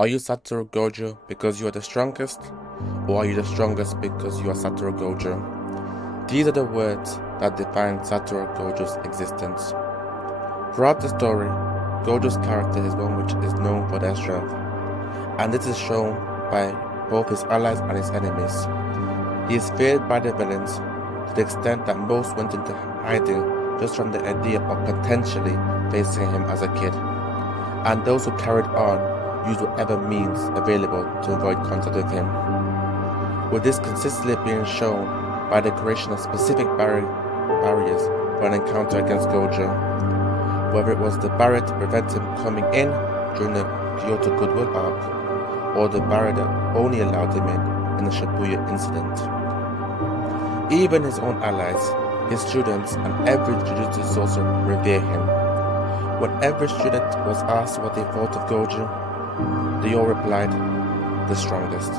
Are you Satoru Gojo because you are the strongest? Or are you the strongest because you are Satoru Gojo? These are the words that define Satoru Gojo's existence. Throughout the story, Gojo's character is one which is known for their strength, and this is shown by both his allies and his enemies. He is feared by the villains to the extent that most went into hiding just from the idea of potentially facing him as a kid, and those who carried on used whatever means available to avoid contact with him, with this consistently being shown by the creation of specific barriers for an encounter against Gojo, whether it was the barrier to prevent him coming in during the Kyoto Goodwill arc, or the barrier that only allowed him in the Shibuya incident. Even his own allies, his students, and every Jujutsu sorcerer revere him. When every student was asked what they thought of Gojo, they all replied, the strongest.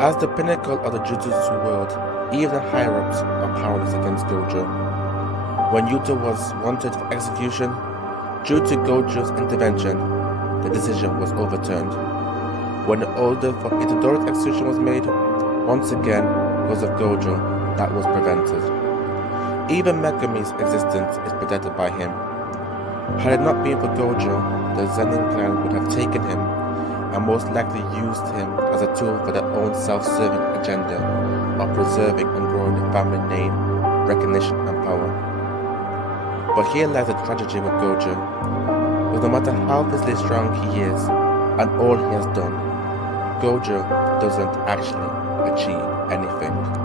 As the pinnacle of the Jujutsu world, even the higher-ups are powerless against Gojo. When Yuta was wanted for execution, due to Gojo's intervention, the decision was overturned. When the order for Itadori's execution was made, once again, because of Gojo, that was prevented. Even Megami's existence is protected by him. Had it not been for Gojo, the Zenin clan would have taken him and most likely used him as a tool for their own self-serving agenda of preserving and growing the family name, recognition and power. But here lies the tragedy with Gojo, because no matter how physically strong he is and all he has done, Gojo doesn't actually achieve anything.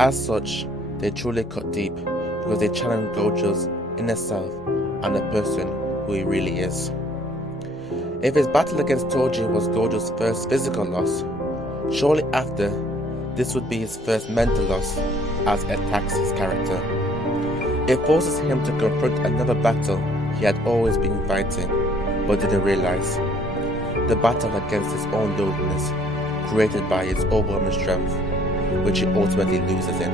As such, they truly cut deep because they challenge Gojo's inner self and the person who he really is. If his battle against Toji was Gojo's first physical loss, surely after, this would be his first mental loss as it attacks his character. It forces him to confront another battle he had always been fighting but didn't realize. The battle against his own loneliness, created by his overwhelming strength, which he ultimately loses in.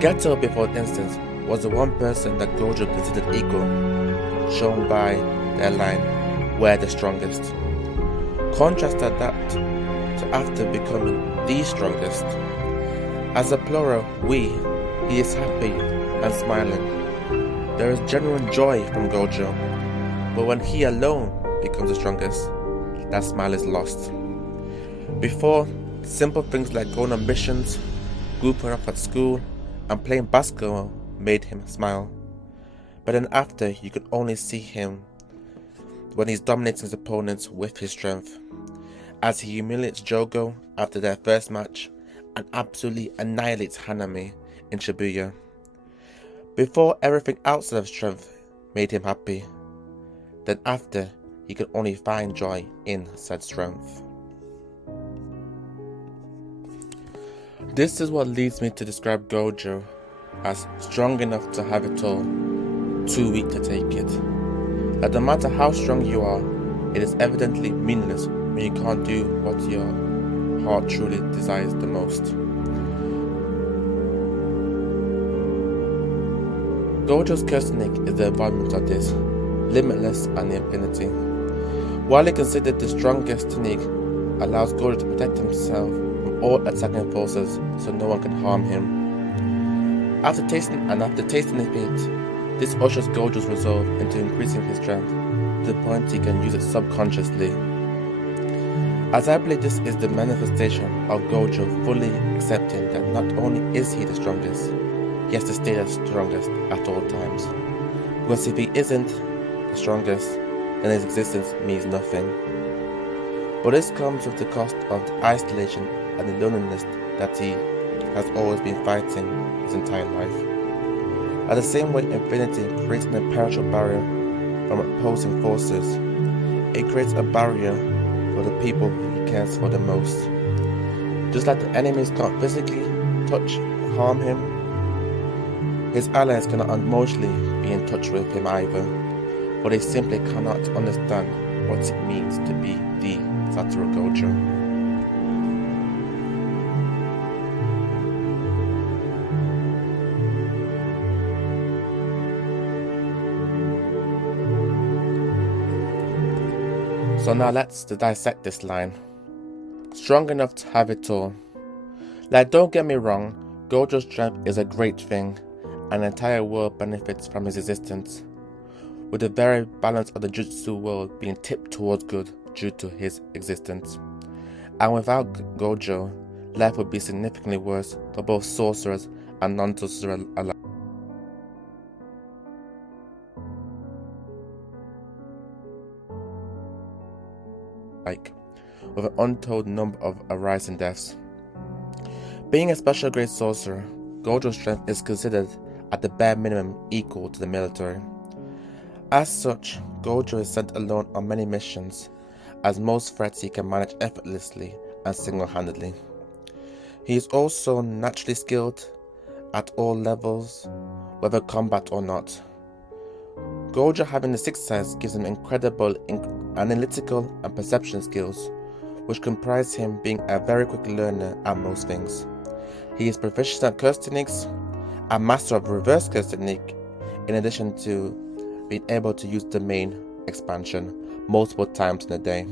Geto, before instance, was the one person that Gojo considered equal, shown by their line, "We're the strongest." Contrast that to after becoming the strongest. As a plural, we, he is happy and smiling. There is genuine joy from Gojo, but when he alone becomes the strongest, that smile is lost. Before, simple things like going on missions, goofing up at school, and playing basketball made him smile. But then after, you could only see him when he's dominating his opponents with his strength, as he humiliates Jogo after their first match and absolutely annihilates Hanami in Shibuya. Before, everything outside of strength made him happy. Then after, he could only find joy in said strength. This is what leads me to describe Gojo as strong enough to have it all, too weak to take it. That no matter how strong you are, it is evidently meaningless when you can't do what your heart truly desires the most. Gojo's Kursenik is the embodiment of this, limitless and infinity. While he considered the strongest technique, allows Gojo to protect himself from all attacking forces so no one can harm him. After tasting defeat, this ushers Gojo's resolve into increasing his strength to the point he can use it subconsciously. As I believe this is the manifestation of Gojo fully accepting that not only is he the strongest, he has to stay the strongest at all times. Because if he isn't the strongest, then his existence means nothing. But this comes with the cost of the isolation and the loneliness that he has always been fighting his entire life. At the same way infinity creates an impenetrable barrier from opposing forces, it creates a barrier for the people he cares for the most. Just like the enemies can't physically touch, harm him, his allies cannot emotionally be in touch with him either, but they simply cannot understand what it means to be the Satoru Gojo. So now let's dissect this line. Strong enough to have it all. Like, don't get me wrong, Gojo's strength is a great thing, and the entire world benefits from his existence, with the very balance of the Jujutsu world being tipped towards good due to his existence. And without Gojo, life would be significantly worse for both sorcerers and non-sorcerers alike. With an untold number of arising deaths. Being a special grade sorcerer, Gojo's strength is considered at the bare minimum equal to the military. As such, Gojo is sent alone on many missions, as most threats he can manage effortlessly and single-handedly. He is also naturally skilled at all levels, whether combat or not. Gojo having the sixth sense gives him incredible analytical and perception skills, which comprise him being a very quick learner at most things. He is proficient at curse techniques, a master of reverse curse technique, in addition to being able to use domain expansion multiple times in a day,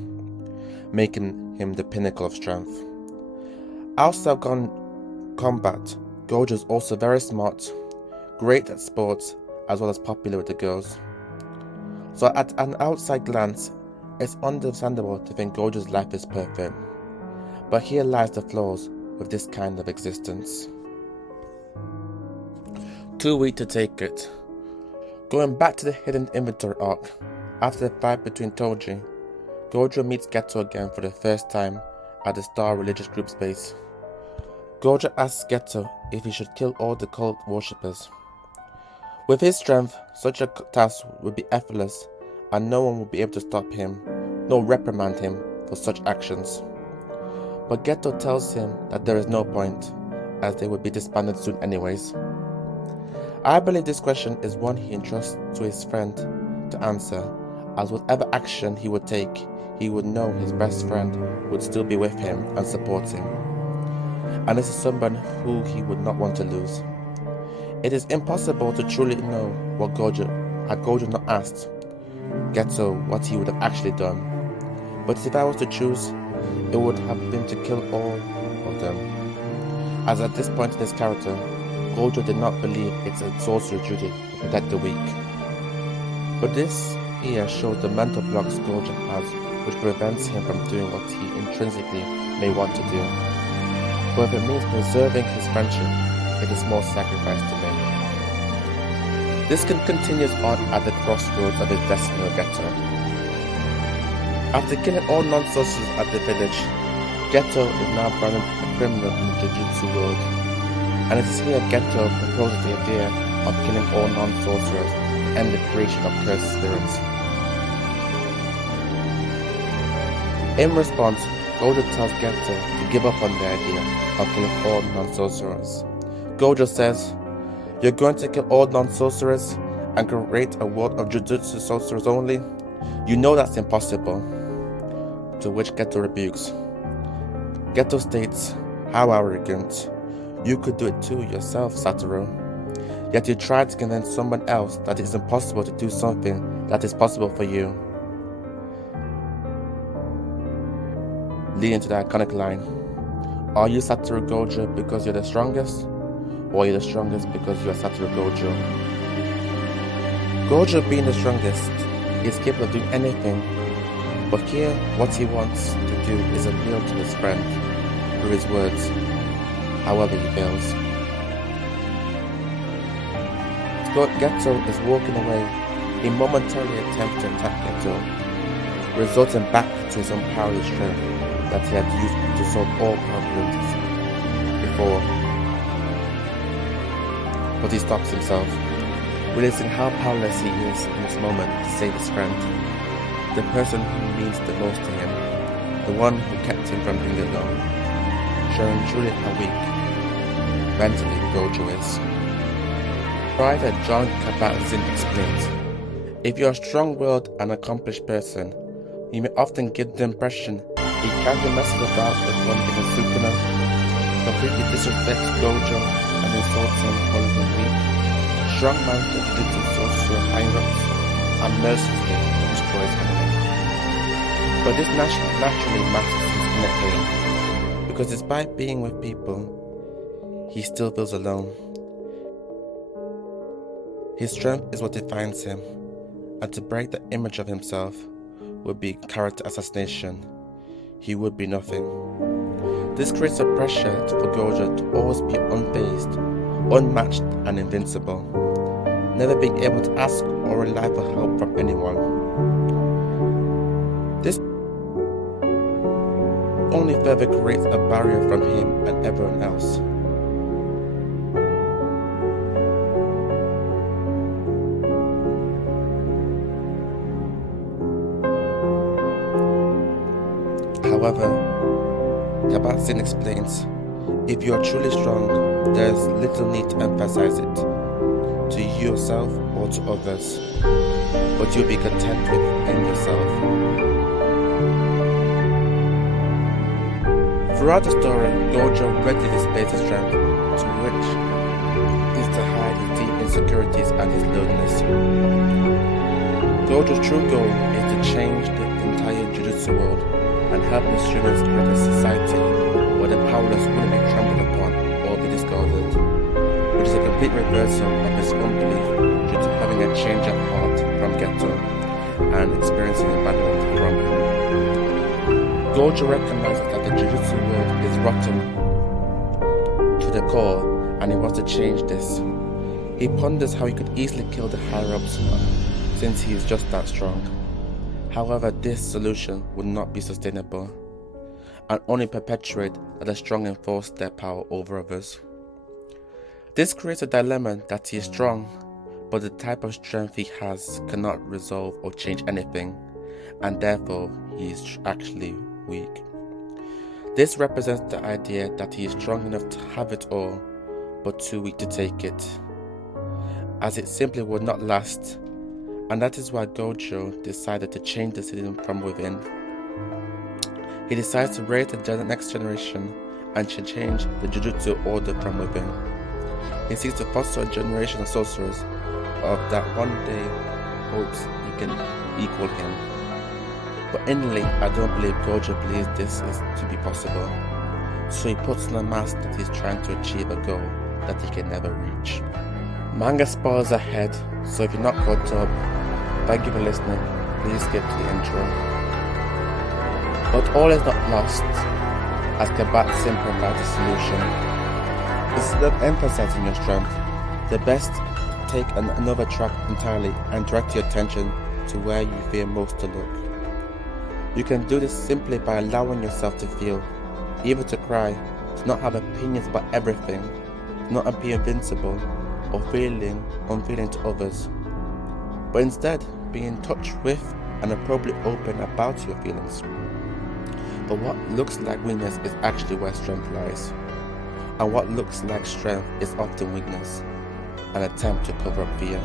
making him the pinnacle of strength. Outside combat, Gojo is also very smart, great at sports, as well as popular with the girls. So at an outside glance, it's understandable to think Gojo's life is perfect, but here lies the flaws with this kind of existence. Too weak to take it. Going back to the hidden inventory arc, after the fight between Toji, Gojo meets Geto again for the first time at the Star religious group's base. Gojo asks Geto if he should kill all the cult worshippers. With his strength, such a task would be effortless, and no one would be able to stop him, nor reprimand him for such actions. But Geto tells him that there is no point, as they would be disbanded soon anyways. I believe this question is one he entrusts to his friend to answer, as whatever action he would take, he would know his best friend would still be with him and support him. And this is someone who he would not want to lose. It is impossible to truly know what had Gojo not asked Geto what he would have actually done. But if I was to choose, it would have been to kill all of them. As at this point in his character, Gojo did not believe it's a sorcerer's duty to protect the weak. But this here shows the mental blocks Gojo has, which prevents him from doing what he intrinsically may want to do. But if it means preserving his friendship, it is more sacrifice to make. This continues on at the crossroads of his destiny with Geto. After killing all non-sorcerers at the village, Geto is now branded a criminal in the Jujutsu world, and it is here Geto proposes the idea of killing all non-sorcerers to end the creation of cursed spirits. In response, Gojo tells Geto to give up on the idea of killing all non-sorcerers. Gojo says, "You're going to kill all non-sorcerers and create a world of Jujutsu sorcerers only? You know that's impossible." To which Geto rebukes. Geto states, "How arrogant. You could do it too yourself, Satoru. Yet you tried to convince someone else that it is impossible to do something that is possible for you." Leading to the iconic line, "Are you Satoru Gojo because you're the strongest? Or are you the strongest because you are Satoru Gojo?" Gojo being the strongest, he is capable of doing anything, but here what he wants to do is appeal to his friend through his words, however he fails. Geto is walking away, he momentarily attempts to attack Geto, resulting back to his own powerless strength that he had used to solve all problems before. But he stops himself, realizing how powerless he is in this moment to save his friend, the person who means the most to him, the one who kept him from being alone, showing truly how weak mentally Gojo is. Writer John Kabat-Zinn explains, "If you're a strong-willed and accomplished person, you may often give the impression he casually messes about with one being a sukuna, completely disrespects Gojo and insults him, calling him weak, strong man to Jujutsu sorcerer high-ups, and mercilessly destroys him." But this naturally masks his inner pain, because despite being with people, he still feels alone. His strength is what defines him, and to break the image of himself would be character assassination. He would be nothing. This creates a pressure for Gojo to always be unfazed, unmatched and invincible, never being able to ask or rely for help from anyone. This only further creates a barrier from him and everyone else. However, Kabat-Zinn explains, if you are truly strong, there is little need to emphasize it to yourself or to others, but you'll be content within yourself. Throughout the story, Gojo readily displays his strength, to which is to hide his deep insecurities and his loneliness. Gojo's true goal is to change the entire Jujutsu world and help the students create a society where the powerless wouldn't be trampled upon or be discarded, which is a complete reversal of his own belief due to having a change of heart from Geto and experiencing abandonment from him. Gojo recognizes that the Jujutsu world is rotten to the core and he wants to change this. He ponders how he could easily kill the higher-ups since he is just that strong. However, this solution would not be sustainable and only perpetuate that the strong enforce their power over others. This creates a dilemma that he is strong, but the type of strength he has cannot resolve or change anything, and therefore he is actually weak. This represents the idea that he is strong enough to have it all, but too weak to take it, as it simply would not last. And that is why Gojo decided to change the system from within. He decides to raise the next generation and to change the Jujutsu order from within. He seeks to foster a generation of sorcerers that one day hopes he can equal him. But inwardly, I don't believe Gojo believes this is to be possible. So he puts on a mask that he's trying to achieve a goal that he can never reach. Manga spoilers ahead, so if you're not caught up, thank you for listening. Please skip to the intro. But all is not lost, as Kabat-Zinn provides a solution. Instead of emphasizing your strength, the best take another track entirely and direct your attention to where you fear most to look. You can do this simply by allowing yourself to feel, even to cry, to not have opinions about everything, to not appear invincible, or unfeeling to others, but instead be in touch with and appropriately open about your feelings. But what looks like weakness is actually where strength lies, and what looks like strength is often weakness, an attempt to cover up fear.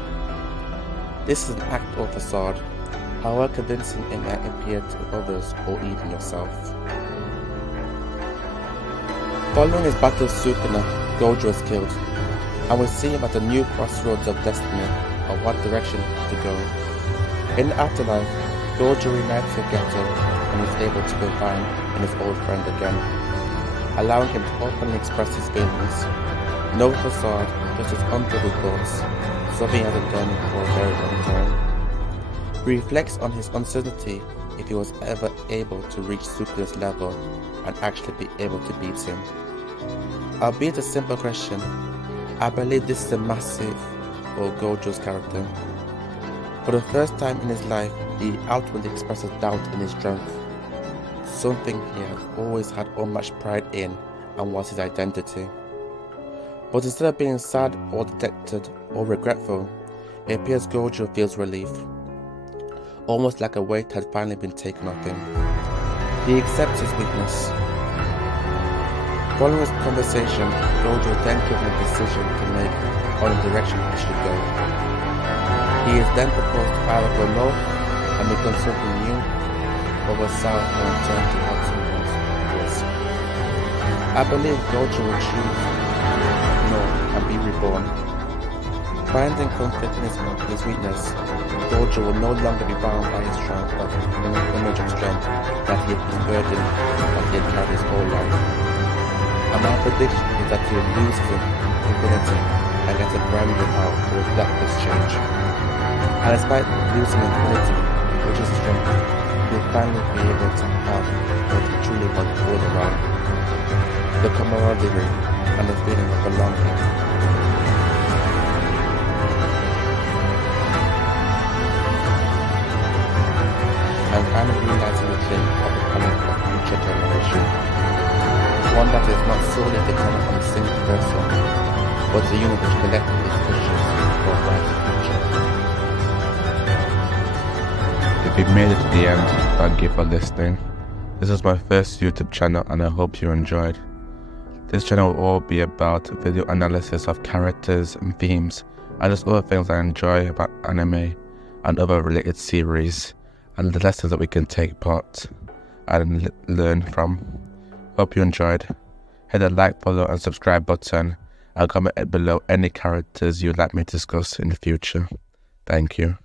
This is an act or facade, however convincing it may appear to others or even yourself. Following his battle with Sukuna, Gojo is killed, and we see him at the new crossroads of destiny, of what direction to go. In the afterlife, Gojo reunites with Geto and is able to confide in his old friend again, allowing him to openly express his feelings. No facade, just his unfiltered thoughts, something he hasn't done for a very long time. He reflects on his uncertainty if he was ever able to reach Sukuna's level and actually be able to beat him. Albeit a simple question, I believe this is a massive for Gojo's character. For the first time in his life, he outwardly expresses doubt in his strength, something he had always had unmatched pride in and was his identity. But instead of being sad or dejected or regretful, it appears Gojo feels relief, almost like a weight had finally been taken off him. He accepts his weakness. Following this conversation, Gojo is then given a decision to make on the direction he should go. He is then proposed to either go north and become something new, or go south and return to what he once was. I believe Gojo will choose north and be reborn. Finding conflict in his weakness, Gojo will no longer be bound by his strength of image of strength that he had been burdened that he had carried his whole life. And my prediction is that he will lose his infinity and get a brand new power to reflect this change. And despite losing infinity, which is strength, he will finally be able to have what he truly wants all around. The camaraderie and the feeling of belonging. And finally realizing the claim of the coming of future generation. One that is not solely dependent on a single person, but a unit which collectively pushes for a brighter future. If you've made it to the end, thank you for listening. This is my first YouTube channel and I hope you enjoyed. This channel will all be about video analysis of characters and themes and just other things I enjoy about anime and other related series and the lessons that we can take part and learn from. Hope you enjoyed. Hit the like, follow and subscribe button and comment below any characters you'd like me to discuss in the future. Thank you.